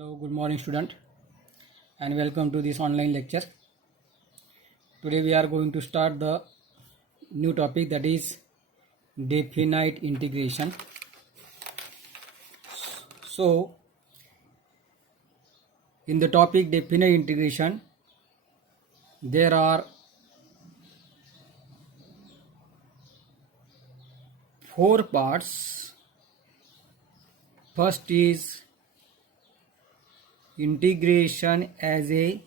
Hello, good morning student and welcome to this online lecture. Today we are going to start the new topic, that is definite integration. So in the topic definite integration there are 4 parts. First is integration as a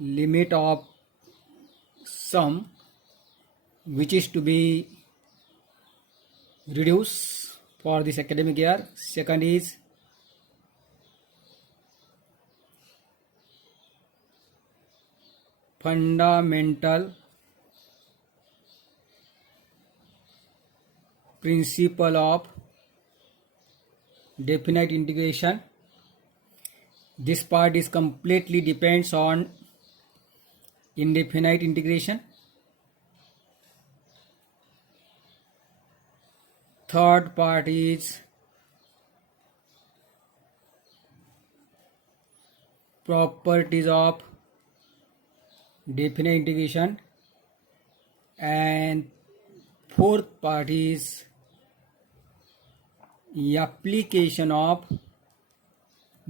limit of sum which is to be reduced for this academic year. Second is fundamental principle of definite integration. This part is completely depends on indefinite integration. Third part is properties of definite integration, and fourth part is application of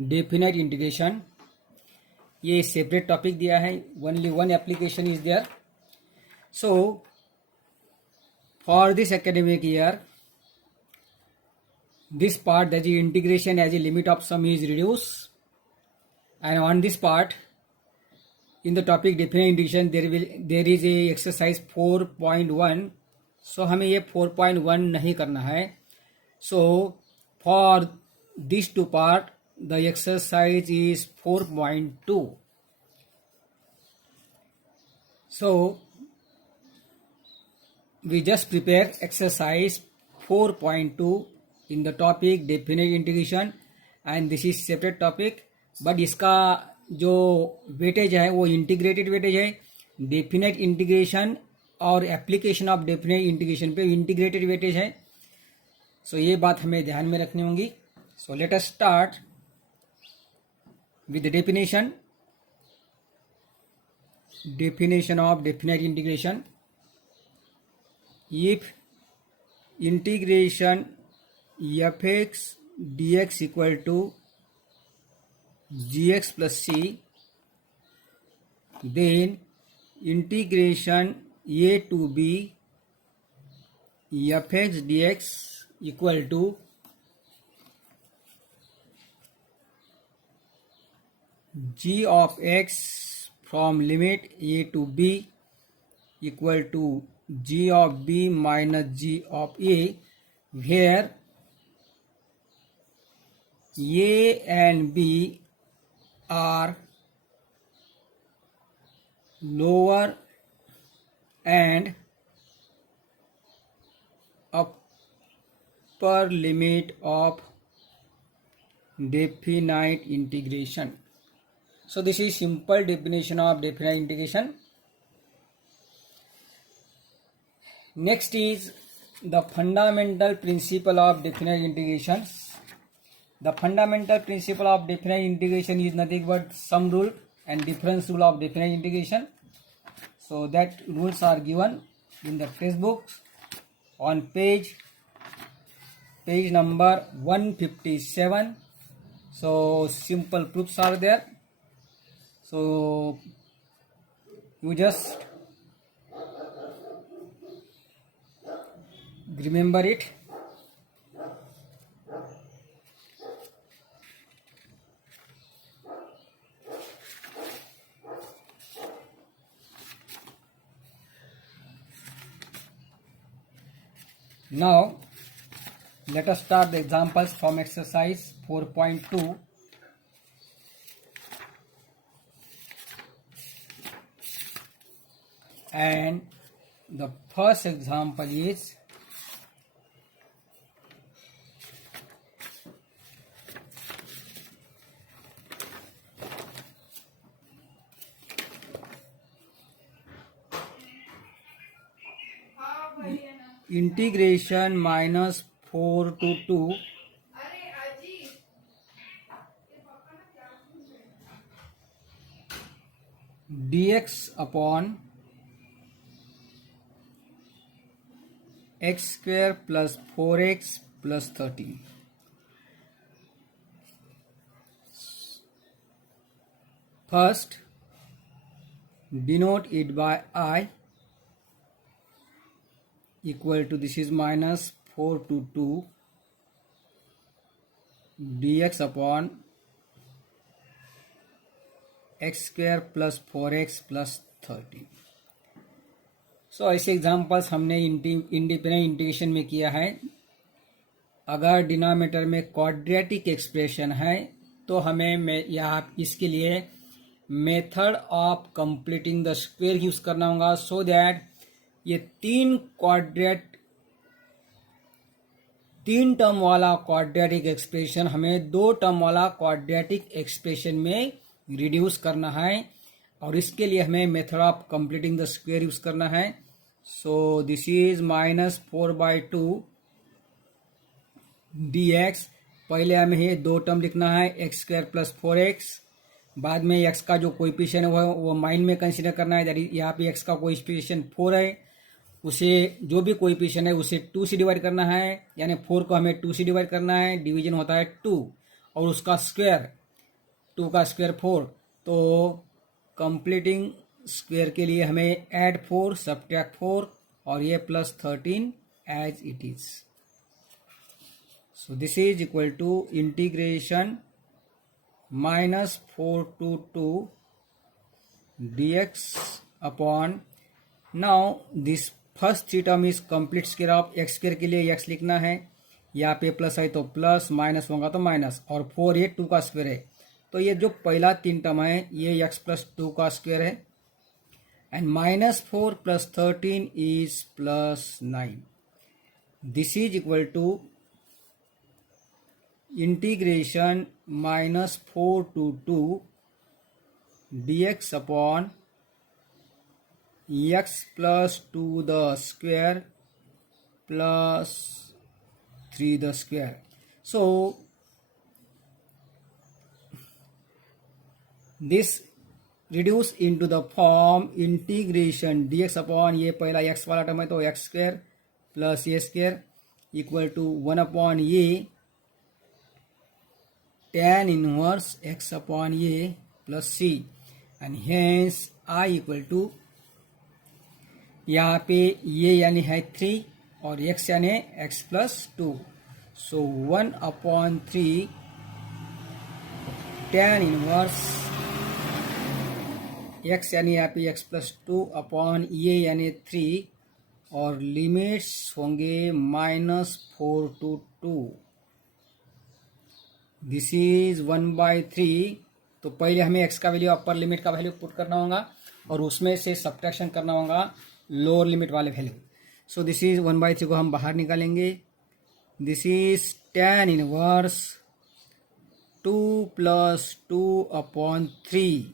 definite integration. ये separate topic दिया है, only one application is there. So for this academic year, this part, that is integration as a limit of sum, is reduced, and on this part in the topic definite integration there is a exercise 4.1. so हमें ये 4.1 नहीं करना है. So for these two part the exercise is 4.2. so we just prepare exercise 4.2 in the topic definite integration, and this is separate topic, but इसका जो वेटेज है वो integrated weightage है. डेफिनेट इंटीग्रेशन और एप्लीकेशन ऑफ डेफिनेट इंटीग्रेशन पे integrated weightage है. सो ये बात हमें ध्यान में रखनी होगी. So let us start with the definition of definite integration. If integration fx dx equal to gx plus c, then integration a to b fx dx equal to g of x from limit a to b equal to g of b minus g of a, where a and b are lower and upper limit of definite integration. So this is simple definition of definite integration. Next is the fundamental principle of definite integration. The fundamental principle of definite integration is nothing but sum rule and difference rule of definite integration. So that rules are given in the textbook on page number 157. So simple proofs are there. So you just remember it. Now let us start the examples from exercise 4.2. And the first example is integration minus 4 to 2 dx upon x square plus 4x plus 13. First, denote it by I equal to, this is minus 4 to 2 dx upon x square plus 4x plus 13. सो ऐसे एग्जाम्पल्स हमने independent integration में किया है. अगर डिनोमिनेटर में quadratic expression है तो हमें यहाँ इसके लिए method of completing the square use करना होगा, सो दैट ये तीन टर्म वाला क्वाड्रेटिक एक्सप्रेशन हमें 2 टर्म वाला क्वाड्रेटिक एक्सप्रेशन में रिड्यूस करना है, और इसके लिए हमें method of completing the square use करना है. सो दिस इज माइनस 4/2 dx. पहले हमें ये 2 टर्म लिखना है, एक्स स्क्वायर प्लस 4x. बाद में x का जो कोएफिशिएंट है वो माइंड में कंसीडर करना है. यहाँ पे x का कोएफिशिएंट 4 है, उसे जो भी कोएफिशिएंट है उसे 2 से डिवाइड करना है, यानी 4 को हमें 2 से डिवाइड करना है. डिवीजन होता है 2, और उसका स्क्वायर 2 का स्क्वायर 4. तो कंप्लीटिंग स्क्वायर के लिए हमें ऐड 4 सब्ट्रैक्ट 4 और ये plus 13 as it is. So this is equal to integration minus 4 to 2 dx upon, now this first 3 term is complete square of x square के लिए x लिखना है. यहाँ पे प्लस है तो प्लस, माइनस होगा तो माइनस, और 4 ये 2 का स्क्वायर है. तो ये जो पहला 3 टर्म है ये x प्लस 2 का स्क्वायर है, and minus 4 plus 13 is plus 9. This is equal to integration minus 4 to 2 dx upon x plus 2 the square plus 3 the square. So this reduce into the form integration dx upon, ये पहला x वाला टर्म है तो x square plus a square equal to 1 upon ये tan inverse x upon a plus c, and hence I equal to, यहाँ पे ये यानी है 3 और x यानी x plus 2. सो 1 अपॉन 3 tan inverse x यानी यहाँ पे x plus 2 अपॉन ये यानी 3, और लिमिट्स होंगे माइनस 4 to 2. This is 1/3. तो पहले हमें x का वैल्यू, अपर लिमिट का वैल्यू पुट करना होगा, और उसमें से सब्ट्रैक्शन करना होगा लोअर लिमिट वाले वैल्यू. सो दिस इज 1/3 को हम बाहर निकालेंगे. दिस इज tan इनवर्स 2 plus 2 upon 3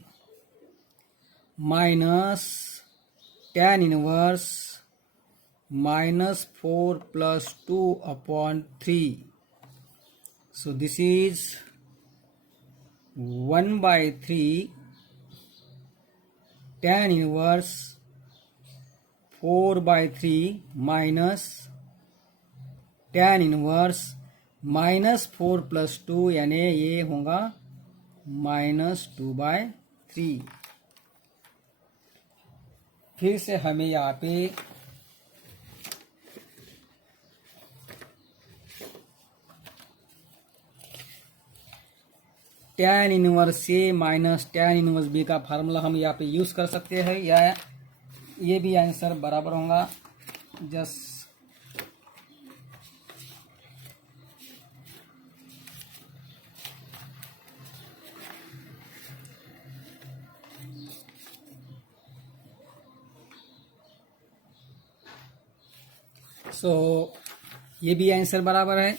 माइनस tan इनवर्स माइनस 4 plus 2 upon 3. So this is 1/3 tan inverse 4/3 minus tan inverse minus 4 plus 2, यानी ये होगा माइनस 2/3. फिर से हमें यहाँ पे tan इनवर्स ए माइनस tan इनवर्स बी का फार्मूला हम यहाँ पे यूज कर सकते हैं, या ये भी आंसर बराबर होगा. जस्ट सो ये भी आंसर बराबर है,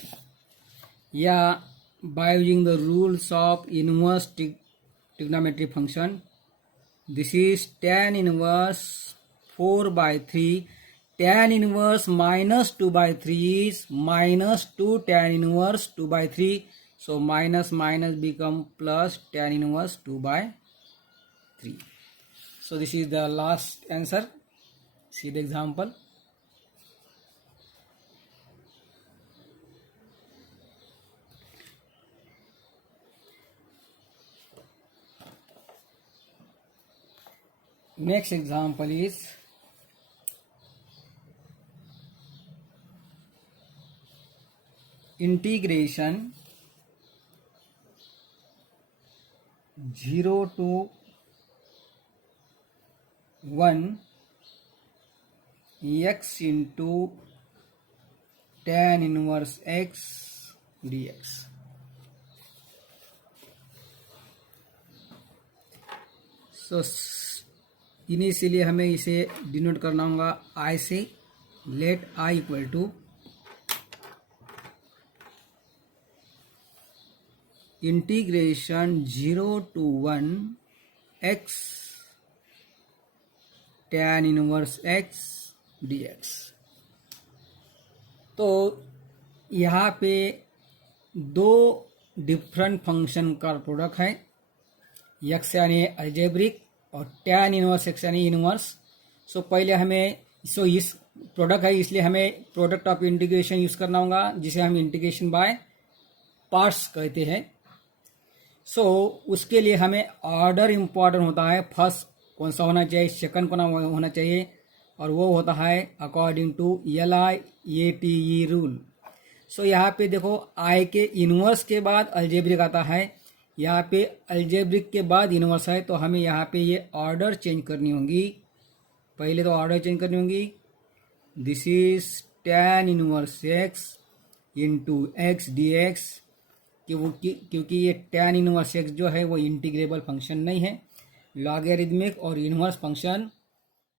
या by using the rules of inverse trigonometry function. This is tan inverse 4/3. Tan inverse minus 2/3 is minus 2 tan inverse 2/3. So minus minus become plus tan inverse 2/3. So this is the last answer. See the example. Next example is integration 0 to 1 x into tan inverse x dx. So initially हमें इसे denote करना होगा I से. Let I equal to integration 0 to 1 x tan inverse x dx. तो यहाँ पे दो different function का प्रोडक्ट है, x यानी अलजेब्रिक और tan इनवर्स x यानी इनवर्स. सो पहले हमें इस प्रोडक्ट है इसलिए हमें प्रोडक्ट ऑफ इंटीग्रेशन यूज करना होगा, जिसे हम इंटीग्रेशन बाय पार्ट्स कहते हैं. सो उसके लिए हमें ऑर्डर इम्पॉर्टेंट होता है. फर्स्ट कौन सा होना चाहिए, सेकंड कौन होना चाहिए, और वो होता है अकॉर्डिंग टू LIATE रूल. सो यहाँ पे देखो I के इनवर्स के बाद अलजेब्रिक आता है, यहाँ पे अलजेब्रिक के बाद इनवर्स है. तो हमें यहाँ पे ये ऑर्डर चेंज करनी होगी. पहले तो ऑर्डर चेंज करनी होगी. This is tan inverse x into x D x, क्योंकि ये tan इनवर्स x जो है वो इंटीग्रेबल फंक्शन नहीं है. लॉगरिदमिक और इनवर्स फंक्शन